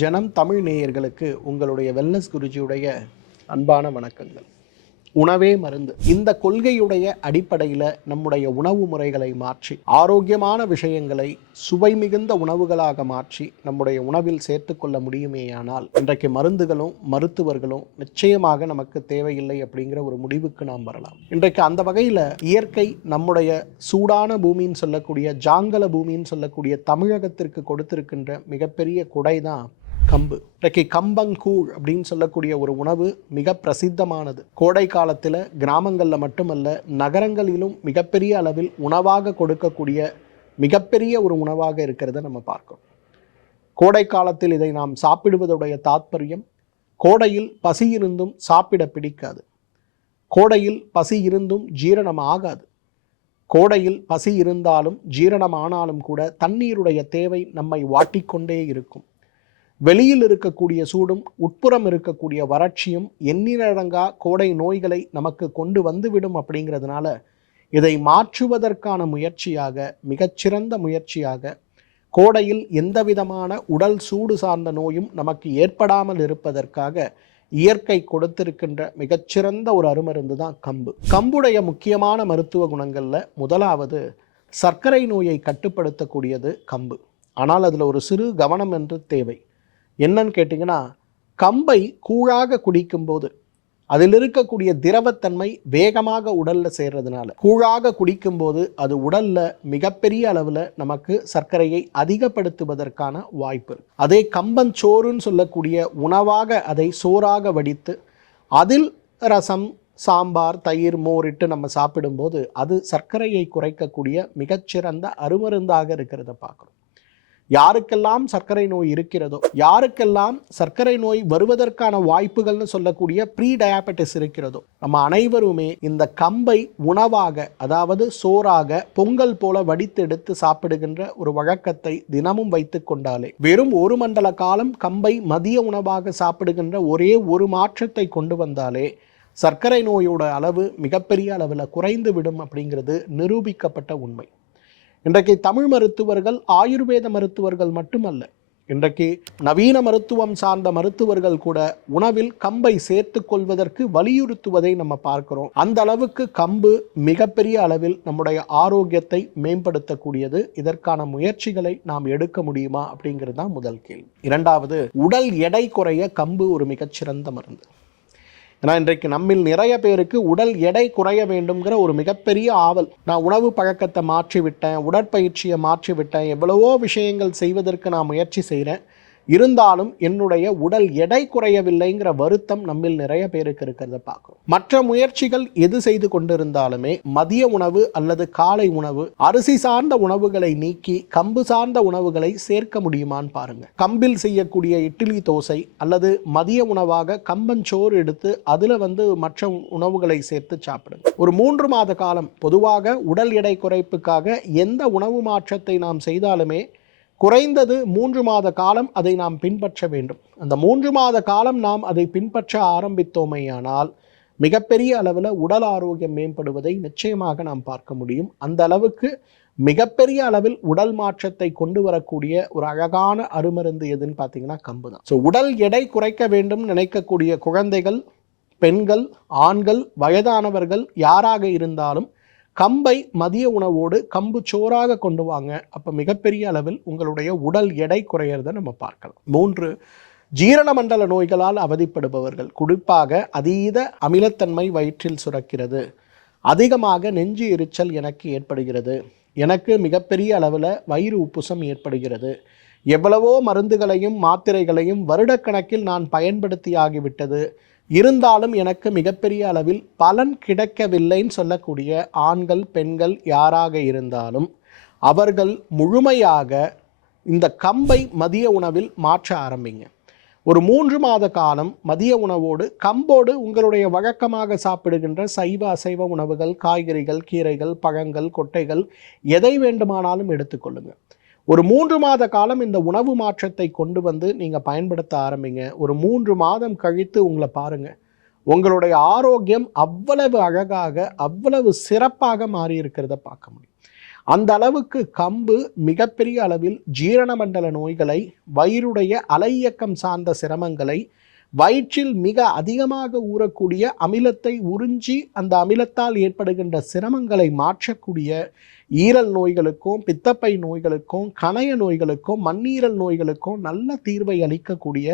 ஜனம் தமிழ் நேயர்களுக்கு உங்களுடைய வெல்னஸ் குருஜியுடைய அன்பான வணக்கங்கள். உணவே மருந்து. இந்த கொள்கையுடைய அடிப்படையில் நம்முடைய உணவு முறைகளை மாற்றி ஆரோக்கியமான விஷயங்களை சுவை மிகுந்த உணவுகளாக மாற்றி நம்முடைய உணவில் சேர்த்துக்கொள்ள முடியுமேயானால் இன்றைக்கு மருந்துகளும் மருத்துவர்களும் நிச்சயமாக நமக்கு தேவையில்லை அப்படிங்கிற ஒரு முடிவுக்கு நாம் வரலாம். இன்றைக்கு அந்த வகையில் இயற்கை நம்முடைய சூடான பூமின்னு சொல்லக்கூடிய ஜாங்கல பூமின்னு சொல்லக்கூடிய தமிழகத்திற்கு கொடுத்திருக்கின்ற மிகப்பெரிய கொடை தான் கம்பு. இன்றைக்கு கம்பங்கூழ் அப்படின்னு சொல்லக்கூடிய ஒரு உணவு மிக பிரசித்தமானது. கோடை காலத்தில் கிராமங்களில் மட்டுமல்ல நகரங்களிலும் மிகப்பெரிய அளவில் உணவாக கொடுக்கக்கூடிய மிகப்பெரிய ஒரு உணவாக இருக்கிறத நம்ம பார்க்கிறோம் கோடை காலத்தில் இதை நாம் சாப்பிடுவதுடைய தாத்பரியம் கோடையில் பசி இருந்தும் சாப்பிட பிடிக்காது. கோடையில் பசி இருந்தும் ஜீரணம் ஆகாது. கோடையில் பசி இருந்தாலும் ஜீரணம் ஆனாலும் கூட தண்ணீருடைய தேவை நம்மை வாட்டிக்கொண்டே இருக்கும். வெளியில் இருக்கக்கூடிய சூடும் உட்புறம் இருக்கக்கூடிய வறட்சியும் எண்ணிலடங்கா கோடை நோய்களை நமக்கு கொண்டு வந்துவிடும் அப்படிங்கிறதுனால இதை மாற்றுவதற்கான முயற்சியாக மிகச்சிறந்த முயற்சியாக கோடையில் எந்த விதமான உடல் சூடு சார்ந்த நோயும் நமக்கு ஏற்படாமல் இருப்பதற்காக இயற்கை கொடுத்திருக்கின்ற மிகச்சிறந்த ஒரு அருமருந்து தான் கம்பு. கம்புடைய முக்கியமான மருத்துவ குணங்களில் முதலாவது சர்க்கரை நோயை கட்டுப்படுத்தக்கூடியது கம்பு. ஆனால் அதில் ஒரு சிறு கவனம் என்று தேவை. என்னன்னு கேட்டிங்கன்னா கம்பை கூழாக குடிக்கும்போது அதில் இருக்கக்கூடிய திரவத்தன்மை வேகமாக உடலில் சேர்றதுனால கூழாக குடிக்கும்போது அது உடலில் மிகப்பெரிய அளவில் நமக்கு சர்க்கரையை அதிகப்படுத்துவதற்கான வாய்ப்பு அதே கம்பஞ்சோறுன்னு சொல்லக்கூடிய உணவாக அதை சோறாக வடித்து அதில் ரசம் சாம்பார் தயிர் மோரிட்டு நம்ம சாப்பிடும்போது அது சர்க்கரையை குறைக்கக்கூடிய மிகச்சிறந்த அருமருந்தாக இருக்கிறத பார்க்குறோம். யாருக்கெல்லாம் சர்க்கரை நோய் இருக்கிறதோ யாருக்கெல்லாம் சர்க்கரை நோய் வருவதற்கான வாய்ப்புகள்னு சொல்லக்கூடிய ப்ரீ டயாபெட்டிஸ் இருக்கிறதோ நம்ம அனைவருமே இந்த கம்பை உணவாக அதாவது சோறாக பொங்கல் போல வடித்தெடுத்து சாப்பிடுகின்ற ஒரு வழக்கத்தை தினமும் வைத்து கொண்டாலே வெறும் ஒரு மண்டல காலம் கம்பை மதிய உணவாக சாப்பிடுகின்ற ஒரே ஒரு மாற்றத்தை கொண்டு வந்தாலே சர்க்கரை நோயோட அளவு மிகப்பெரிய அளவில் குறைந்து விடும் அப்படிங்கிறது நிரூபிக்கப்பட்ட உண்மை. இன்றைக்கு தமிழ் மருத்துவர்கள் ஆயுர்வேத மருத்துவர்கள் மட்டுமல்ல இன்றைக்கு நவீன மருத்துவம் சார்ந்த மருத்துவர்கள் கூட உணவில் கம்பை சேர்த்து கொள்வதற்கு வலியுறுத்துவதை நம்ம பார்க்கிறோம். அந்த அளவுக்கு கம்பு மிகப்பெரிய அளவில் நம்முடைய ஆரோக்கியத்தை மேம்படுத்தக்கூடியது. இதற்கான முயற்சிகளை நாம் எடுக்க முடியுமா அப்படிங்கிறது தான் முதல் கேள்வி. இரண்டாவது உடல் எடை குறைய கம்பு ஒரு மிகச்சிறந்த மருந்து. ஏன்னா இன்றைக்கு நம்மில் நிறைய பேருக்கு உடல் எடை குறைய வேண்டும்ங்கிற ஒரு மிகப்பெரிய ஆவல். நான் உணவு பழக்கத்தை மாற்றிவிட்டேன் உடற்பயிற்சியை மாற்றிவிட்டேன் எவ்வளவோ விஷயங்கள் செய்வதற்கு நான் முயற்சி செய்கிறேன் இருந்தாலும் என்னுடைய உடல் எடை குறையவில்லைங்கிற வருத்தம் நம்மில் நிறைய பேருக்கு இருக்கிறத பார்க்கும் மற்ற முயற்சிகள் எது செய்து கொண்டிருந்தாலுமே மதிய உணவு அல்லது காலை உணவு அரிசி சார்ந்த உணவுகளை நீக்கி கம்பு சார்ந்த உணவுகளை சேர்க்க முடியுமான்னு பாருங்க. கம்பில் செய்யக்கூடிய இட்லி தோசை அல்லது மதிய உணவாக கம்பஞ்சோறு எடுத்து அதில் வந்து மற்ற உணவுகளை சேர்த்து சாப்பிடுங்க. ஒரு மூன்று மாத காலம் பொதுவாக உடல் எடை குறைப்புக்காக எந்த உணவு மாற்றத்தை நாம் செய்தாலுமே குறைந்தது மூன்று மாத காலம் அதை நாம் பின்பற்ற வேண்டும். அந்த மூன்று மாத காலம் நாம் அதை பின்பற்ற ஆரம்பித்தோமேயானால் மிகப்பெரிய அளவில் உடல் ஆரோக்கியம் மேம்படுவதை நிச்சயமாக நாம் பார்க்க முடியும். அந்த அளவுக்கு மிகப்பெரிய அளவில் உடல் மாற்றத்தை கொண்டு வரக்கூடிய ஒரு அழகான அருமருந்து எதுன்னு பார்த்தீங்கன்னா கம்பு தான். ஸோ உடல் எடை குறைக்க வேண்டும் நினைக்கக்கூடிய குழந்தைகள் பெண்கள் ஆண்கள் வயதானவர்கள் யாராக இருந்தாலும் கம்பை மதிய உணவோடு கம்பு சோறாக கொண்டு வாங்க. அப்போ மிகப்பெரிய அளவில் உங்களுடைய உடல் எடை குறையிறத நம்ம பார்க்கலாம். மூன்று ஜீரண மண்டல நோய்களால் அவதிப்படுபவர்கள் குறிப்பாக அதீத அமிலத்தன்மை வயிற்றில் சுரக்கிறது. அதிகமாக நெஞ்சு எரிச்சல் எனக்கு ஏற்படுகிறது. எனக்கு மிகப்பெரிய அளவில் வயிறு உப்புசம் ஏற்படுகிறது. எவ்வளவோ மருந்துகளையும் மாத்திரைகளையும் வருடக்கணக்கில் நான் பயன்படுத்தி ஆகிவிட்டது இருந்தாலும் எனக்கு மிகப்பெரிய அளவில் பலன் கிடைக்கவில்லைன்னு சொல்லக்கூடிய ஆண்கள் பெண்கள் யாராக இருந்தாலும் அவர்கள் முழுமையாக இந்த கம்பை மதிய உணவில் மாற்ற ஆரம்பிங்க. ஒரு மூன்று மாத காலம் மதிய உணவோடு கம்போடு உங்களுடைய வழக்கமாக சாப்பிடுகின்ற சைவ அசைவ உணவுகள் காய்கறிகள் கீரைகள் பழங்கள் கொட்டைகள் எதை வேண்டுமானாலும் எடுத்துக்கொள்ளுங்கள் ஒரு மூன்று மாத காலம் இந்த உணவு மாற்றத்தை கொண்டு வந்து நீங்கள் பயன்படுத்த ஆரம்பிங்க. ஒரு மூன்று மாதம் கழித்து உங்களை பாருங்கள் உங்களுடைய ஆரோக்கியம் அவ்வளவு அழகாக அவ்வளவு சிறப்பாக மாறி இருக்கிறத பார்க்க முடியும். அந்த அளவுக்கு கம்பு மிகப்பெரிய அளவில் ஜீரண மண்டல நோய்களை வயிறுடைய அலையக்கம் சார்ந்த சிரமங்களை வயிற்றில் மிக அதிகமாக ஊறக்கூடிய அமிலத்தை உறிஞ்சி அந்த அமிலத்தால் ஏற்படுகின்ற சிரமங்களை மாற்றக்கூடிய ஈரல் நோய்களுக்கும் பித்தப்பை நோய்களுக்கும் கணைய நோய்களுக்கும் மண்ணீரல் நோய்களுக்கும் நல்ல தீர்வை அளிக்கக்கூடிய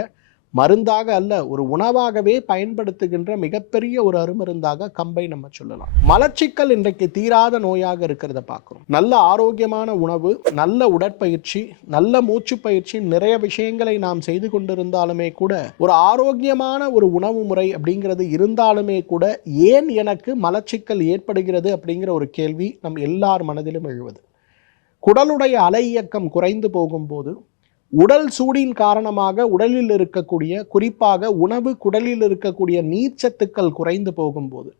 மருந்தாக அல்ல ஒரு உணவாகவே பயன்படுத்துகின்ற மிகப்பெரிய ஒரு அருமருந்தாக கம்பை நம்ம சொல்லலாம். மலச்சிக்கல் இன்றைக்கு தீராத நோயாக இருக்கிறத பார்க்குறோம். நல்ல ஆரோக்கியமான உணவு நல்ல உடற்பயிற்சி நல்ல மூச்சு பயிற்சி நிறைய விஷயங்களை நாம் செய்து கொண்டிருந்தாலுமே கூட ஒரு ஆரோக்கியமான ஒரு உணவு முறை அப்படிங்கிறது இருந்தாலுமே கூட ஏன் எனக்கு மலச்சிக்கல் ஏற்படுகிறது அப்படிங்கிற ஒரு கேள்வி நம் எல்லார் மனதிலும் எழுவது. குடலுடைய அலை இயக்கம் குறைந்து போகும்போது உடல் சூடின் காரணமாக உடலில் இருக்கக்கூடிய குறிப்பாக உணவு குடலில் இருக்கக்கூடிய நீர்ச்சத்துக்கள் குறைந்து போகும்போது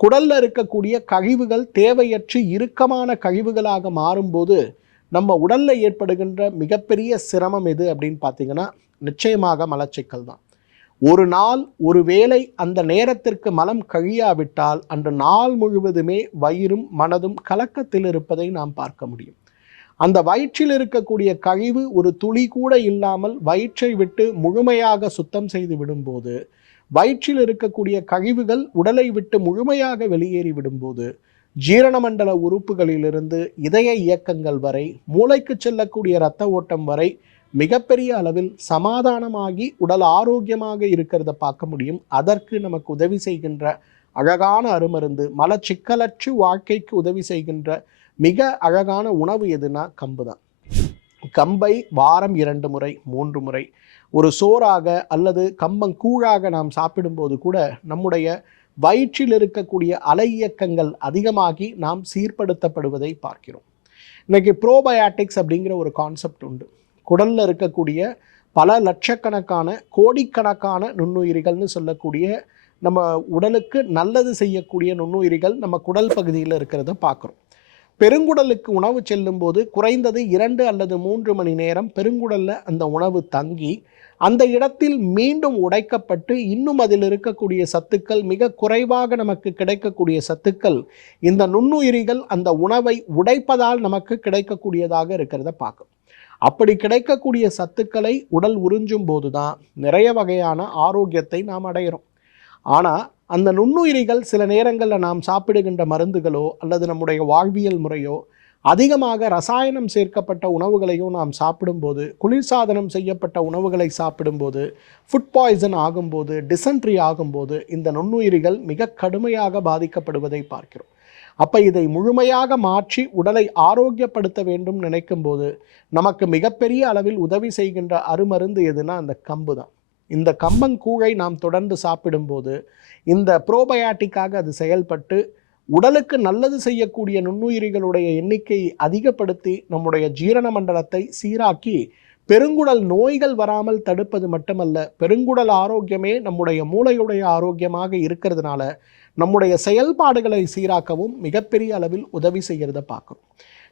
குடலில் இருக்கக்கூடிய கழிவுகள் தேவையற்று இறுக்கமான கழிவுகளாக மாறும்போது நம்ம உடலில் ஏற்படுகின்ற மிகப்பெரிய சிரமம் எது அப்படின்னு பார்த்தீங்கன்னா நிச்சயமாக மலச்சிக்கல் தான். ஒரு நாள் ஒரு வேளை அந்த நேரத்திற்கு மலம் கழியாவிட்டால் அன்று நாள் முழுவதுமே வயிறும் மனதும் கலக்கத்தில் இருப்பதை நாம் பார்க்க முடியும். அந்த வயிற்றில் இருக்கக்கூடிய கழிவு ஒரு துளி கூட இல்லாமல் வயிற்றை விட்டு முழுமையாக சுத்தம் செய்து விடும்போது வயிற்றில் இருக்கக்கூடிய கழிவுகள் உடலை விட்டு முழுமையாக வெளியேறி விடும்போது ஜீரணமண்டல உறுப்புகளிலிருந்து இதய இயக்கங்கள் வரை மூளைக்கு செல்லக்கூடிய இரத்த ஓட்டம் வரை மிகப்பெரிய அளவில் சமாதானமாகி உடல் ஆரோக்கியமாக இருக்கிறத பார்க்க முடியும். அதற்கு நமக்கு உதவி செய்கின்ற அழகான அருமருந்து மலச்சிக்கலற்று வாழ்க்கைக்கு உதவி செய்கின்ற மிக அழகான உணவு எதுனா கம்பு தான் கம்பை வாரம் இரண்டு முறை மூன்று முறை ஒரு சோறாக அல்லது கம்பங்கூழாக நாம் சாப்பிடும்போது கூட நம்முடைய வயிற்றில் இருக்கக்கூடிய அலை இயக்கங்கள் அதிகமாகி நாம் சீர்படுத்தப்படுவதை பார்க்கிறோம். இன்றைக்கி ப்ரோபயாட்டிக்ஸ் அப்படிங்கிற ஒரு கான்செப்ட் உண்டு. குடலில் இருக்கக்கூடிய பல லட்சக்கணக்கான கோடிக்கணக்கான நுண்ணுயிரிகள்னு சொல்லக்கூடிய நம்ம உடலுக்கு நல்லது செய்யக்கூடிய நுண்ணுயிரிகள் நம்ம குடல் பகுதியில் இருக்கிறத பார்க்குறோம். பெருங்குடலுக்கு உணவு செல்லும் போது குறைந்தது இரண்டு அல்லது மூன்று மணி நேரம் பெருங்குடலில் அந்த உணவு தங்கி அந்த இடத்தில் மீண்டும் உடைக்கப்பட்டு இன்னும் அதில் இருக்கக்கூடிய சத்துக்கள் மிக குறைவாக நமக்கு கிடைக்கக்கூடிய சத்துக்கள் இந்த நுண்ணுயிரிகள் அந்த உணவை உடைப்பதால் நமக்கு கிடைக்கக்கூடியதாக இருக்கிறத பார்க்கும். அப்படி கிடைக்கக்கூடிய சத்துக்களை உடல் உறிஞ்சும் போது தான் நிறைய வகையான ஆரோக்கியத்தை நாம் அடைகிறோம் ஆனால் அந்த நுண்ணுயிரிகள் சில நேரங்களில் நாம் சாப்பிடுகின்ற மருந்துகளோ அல்லது நம்முடைய வாழ்வியல் முறையோ அதிகமாக ரசாயனம் சேர்க்கப்பட்ட உணவுகளையும் நாம் சாப்பிடும்போது குளிர்சாதனம் செய்யப்பட்ட உணவுகளை சாப்பிடும்போது ஃபுட் பாய்சன் ஆகும்போது டிசன்ட்ரி ஆகும்போது இந்த நுண்ணுயிரிகள் மிக கடுமையாக பாதிக்கப்படுவதை பார்க்கிறோம். அப்போ இதை முழுமையாக மாற்றி உடலை ஆரோக்கியப்படுத்த வேண்டும் நினைக்கும் போது நமக்கு மிகப்பெரிய அளவில் உதவி செய்கின்ற அருமருந்து எதுனா அந்த கம்பு தான் இந்த கம்பங்கூழை நாம் தொடர்ந்து சாப்பிடும்போது இந்த ப்ரோபயாட்டிக்காக அது செயல்பட்டு உடலுக்கு நல்லது செய்யக்கூடிய நுண்ணுயிரிகளுடைய எண்ணிக்கையை அதிகப்படுத்தி நம்முடைய ஜீரண மண்டலத்தை சீராக்கி பெருங்குடல் நோய்கள் வராமல் தடுப்பது மட்டுமல்ல பெருங்குடல் ஆரோக்கியமே நம்முடைய மூளையுடைய ஆரோக்கியமாக இருக்கிறதுனால நம்முடைய செயல்பாடுகளை சீராக்கவும் மிகப்பெரிய அளவில் உதவி செய்கிறத பார்க்கும்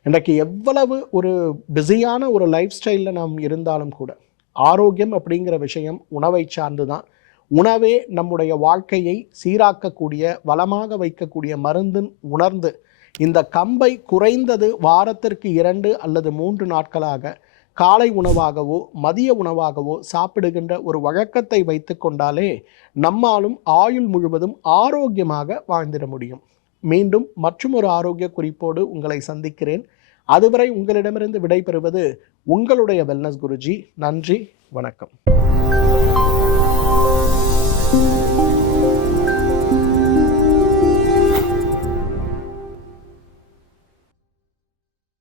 இன்றைக்கு எவ்வளவு ஒரு பிஸியான ஒரு லைஃப் ஸ்டைலில் நாம் இருந்தாலும் கூட ஆரோக்கியம் அப்படிங்கிற விஷயம் உணவை சார்ந்து தான் உணவே நம்முடைய வாழ்க்கையை சீராக்கக்கூடிய வளமாக வைக்கக்கூடிய மருந்துன்னு உணர்ந்து இந்த கம்பை குறைந்தது வாரத்திற்கு இரண்டு அல்லது மூன்று நாட்களாக காலை உணவாகவோ மதிய உணவாகவோ சாப்பிடுகின்ற ஒரு வழக்கத்தை வைத்து கொண்டாலே நம்மாலும் ஆயுள் முழுவதும் ஆரோக்கியமாக வாழ்ந்திட முடியும். மீண்டும் மற்றும் ஒரு ஆரோக்கிய குறிப்போடு உங்களை சந்திக்கிறேன். அதுவரை உங்களிடமிருந்து விடைபெறுவது உங்களுடைய வெல்னஸ் குருஜி நன்றி வணக்கம்.